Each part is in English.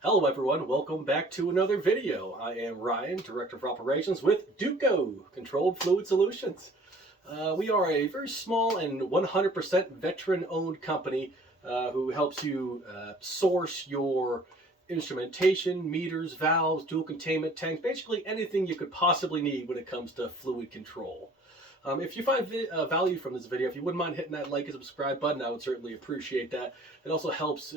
Hello everyone, welcome back to another video. I am Ryan, Director of Operations with Duco Controlled Fluid Solutions. We are a very small and 100% veteran-owned company who helps you source your instrumentation, meters, valves, dual containment tanks, basically anything you could possibly need when it comes to fluid control. If you find value from this video, if you wouldn't mind hitting that like and subscribe button, I would certainly appreciate that. It also helps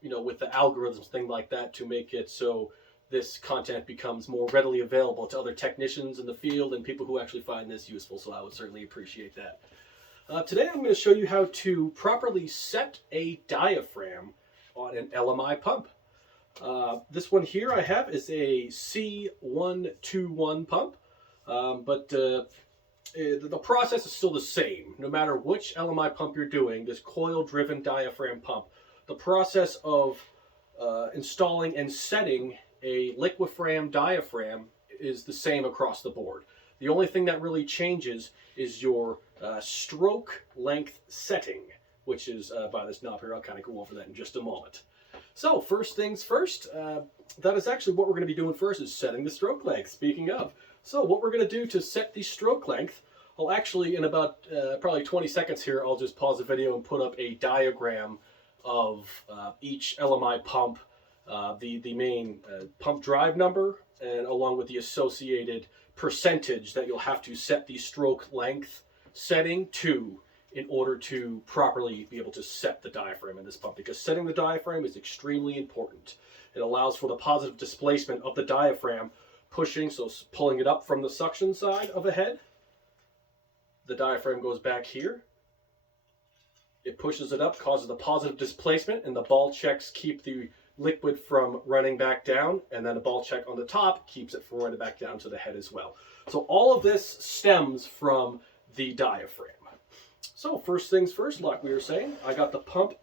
with the algorithms, things like that, to make it so this content becomes more readily available to other technicians in the field and people who actually find this useful, so I would certainly appreciate that. Today I'm going to show you how to properly set a diaphragm on an LMI pump. This one here I have is a C121 pump, but the process is still the same. No matter which LMI pump you're doing, this coil-driven diaphragm pump, the process of installing and setting a Liquifram diaphragm is the same across the board. The only thing that really changes is your stroke length setting, which is by this knob here. I'll kind of go over that in just a moment. So first things first, that is actually what we're going to be doing first, is setting the stroke length, speaking of. So what we're going to do to set the stroke length, I'll actually, in about probably 20 seconds here, I'll just pause the video and put up a diagram of each LMI pump, the main pump drive number, and along with the associated percentage that you'll have to set the stroke length setting to in order to properly be able to set the diaphragm in this pump, because setting the diaphragm is extremely important. It allows for the positive displacement of the diaphragm pushing, so pulling it up from the suction side of a head. The diaphragm goes back here. It pushes it up, causes the positive displacement, and the ball checks keep the liquid from running back down, and then a ball check on the top keeps it from running back down to the head as well. So all of this stems from the diaphragm. So first things first, like we were saying, I got the pump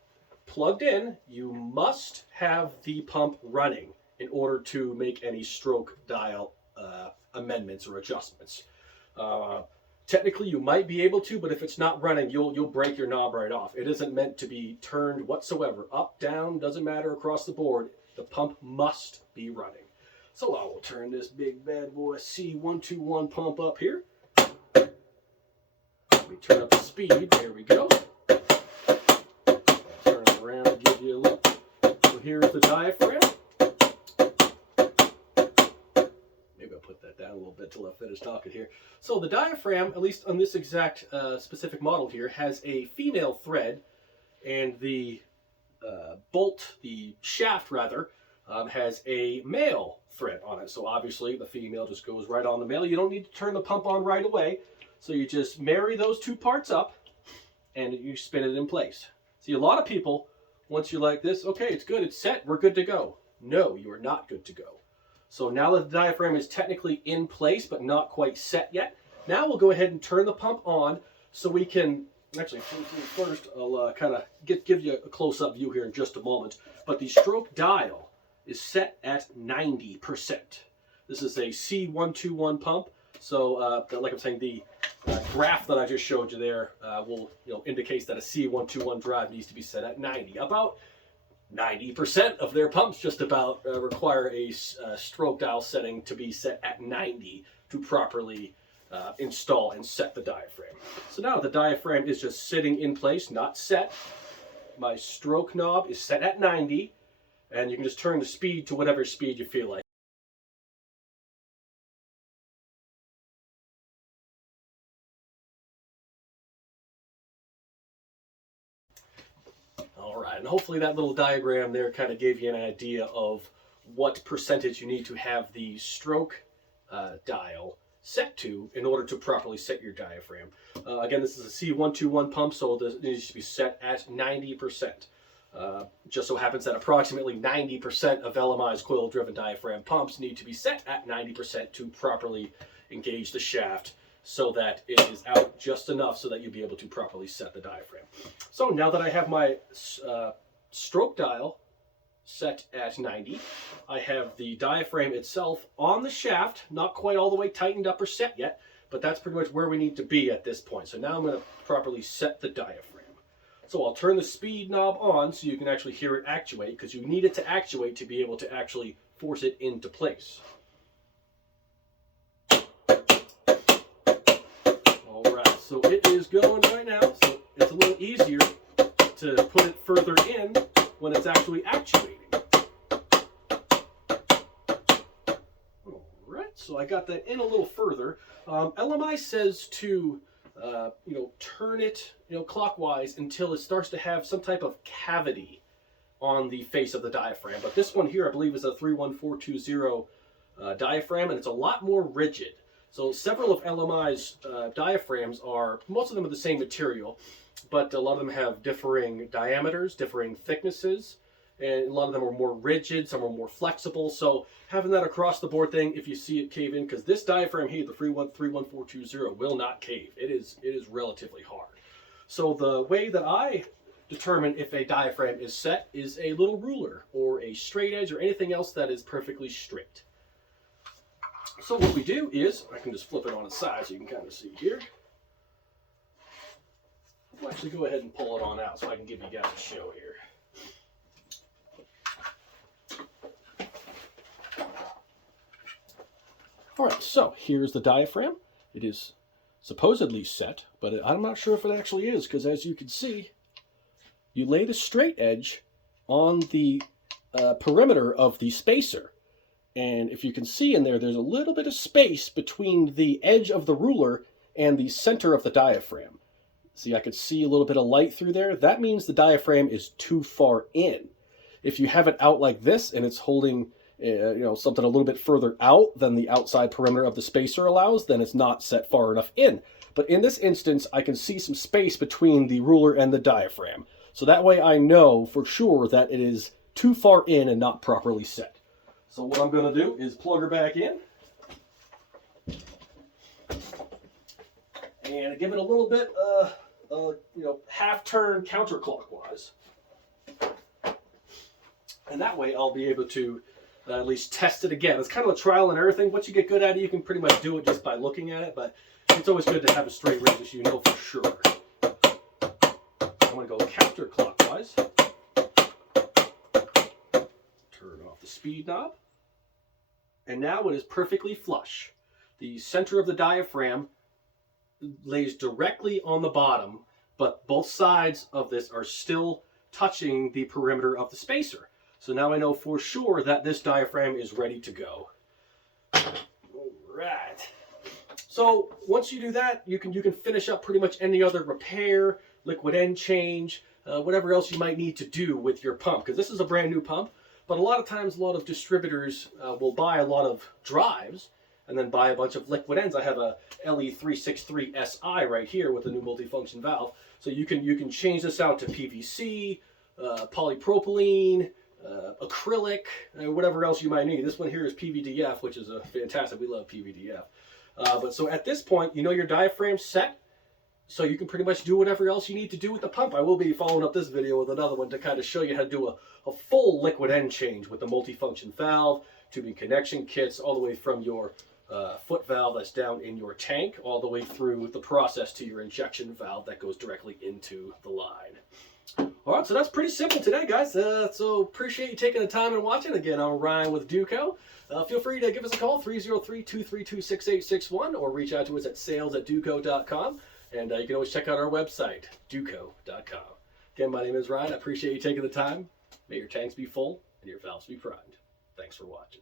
plugged in. You must have the pump running in order to make any stroke dial amendments or adjustments. Technically, you might be able to, but if it's not running, you'll break your knob right off. It isn't meant to be turned whatsoever. Up, down, doesn't matter across the board. The pump must be running. So I will turn this big bad boy C121 pump up here. Let me turn up the speed. There we go. Turn it around and give you a look. So here's the diaphragm. Maybe I'll put that down a little bit till I finish talking here. So the diaphragm, at least on this exact specific model here, has a female thread, and the bolt, the shaft rather, has a male thread on it. So obviously the female just goes right on the male. You don't need to turn the pump on right away. So you just marry those two parts up and you spin it in place. See, a lot of people, once you're like this, okay, it's good, it's set, we're good to go. No, you are not good to go. So now that the diaphragm is technically in place but not quite set yet, now we'll go ahead and turn the pump on so we can, actually first I'll kind of give you a close-up view here in just a moment, but the stroke dial is set at 90%. This is a C121 pump, so like I'm saying, the graph that I just showed you there will indicates that a C121 drive needs to be set at 90. About 90% of their pumps just about require a stroke dial setting to be set at 90 to properly install and set the diaphragm. So now the diaphragm is just sitting in place, not set. My stroke knob is set at 90, and you can just turn the speed to whatever speed you feel like. All right, and hopefully that little diagram there kind of gave you an idea of what percentage you need to have the stroke dial set to in order to properly set your diaphragm. Again, this is a C121 pump, so this needs to be set at 90%. Just so happens that approximately 90% of LMI's coil-driven diaphragm pumps need to be set at 90% to properly engage the shaft so that it is out just enough so that you'll be able to properly set the diaphragm. So now that I have my stroke dial set at 90, I have the diaphragm itself on the shaft, not quite all the way tightened up or set yet, but that's pretty much where we need to be at this point. So now I'm going to properly set the diaphragm. So I'll turn the speed knob on so you can actually hear it actuate, because you need it to actuate to be able to actually force it into place. Alright, so it is going right now, so it's a little easier to put it further in when it's actually actuating. Alright, so I got that in a little further. LMI says to turn it clockwise until it starts to have some type of cavity on the face of the diaphragm. But this one here, I believe, is a 31420 diaphragm, and it's a lot more rigid. So several of LMI's diaphragms most of them are the same material, but a lot of them have differing diameters, differing thicknesses, and a lot of them are more rigid, some are more flexible. So having that across the board thing, if you see it cave in, because this diaphragm here, the 31420, will not cave. It is relatively hard. So the way that I determine if a diaphragm is set is a little ruler or a straight edge or anything else that is perfectly straight. So what we do is, I can just flip it on its side so you can kind of see here. I'll actually go ahead and pull it on out so I can give you guys a show here. Alright, so here's the diaphragm. It is supposedly set, but I'm not sure if it actually is, because as you can see, you lay the straight edge on the perimeter of the spacer. And if you can see in there, there's a little bit of space between the edge of the ruler and the center of the diaphragm. See, I could see a little bit of light through there. That means the diaphragm is too far in. If you have it out like this and it's holding something a little bit further out than the outside perimeter of the spacer allows, then it's not set far enough in. But in this instance, I can see some space between the ruler and the diaphragm. So that way I know for sure that it is too far in and not properly set. So what I'm going to do is plug her back in. And give it a little bit, half turn counterclockwise. And that way I'll be able to at least test it again. It's kind of a trial and error thing. Once you get good at it, you can pretty much do it just by looking at it, but it's always good to have a straight rig so you know for sure. I'm going to go counterclockwise. Turn off the speed knob. And now it is perfectly flush. The center of the diaphragm lays directly on the bottom, but both sides of this are still touching the perimeter of the spacer. So now I know for sure that this diaphragm is ready to go. All right. So once you do that, you can finish up pretty much any other repair, liquid end change, whatever else you might need to do with your pump, because this is a brand new pump. But a lot of times, a lot of distributors will buy a lot of drives and then buy a bunch of liquid ends. I have a LE363SI right here with a new multifunction valve. So you can change this out to PVC, polypropylene, acrylic, whatever else you might need. This one here is PVDF, which is fantastic. We love PVDF. But so at this point, you know your diaphragm's set, so you can pretty much do whatever else you need to do with the pump. I will be following up this video with another one to kind of show you how to do a full liquid end change with the multifunction valve, tubing connection kits, all the way from your foot valve that's down in your tank, all the way through the process to your injection valve that goes directly into the line. All right, so that's pretty simple today, guys. So appreciate you taking the time and watching. Again, I'm Ryan with Duco. Feel free to give us a call, 303-232-6861, or reach out to us at sales@duco.com. And you can always check out our website, duco.com. Again, my name is Ryan. I appreciate you taking the time. May your tanks be full and your valves be primed. Thanks for watching.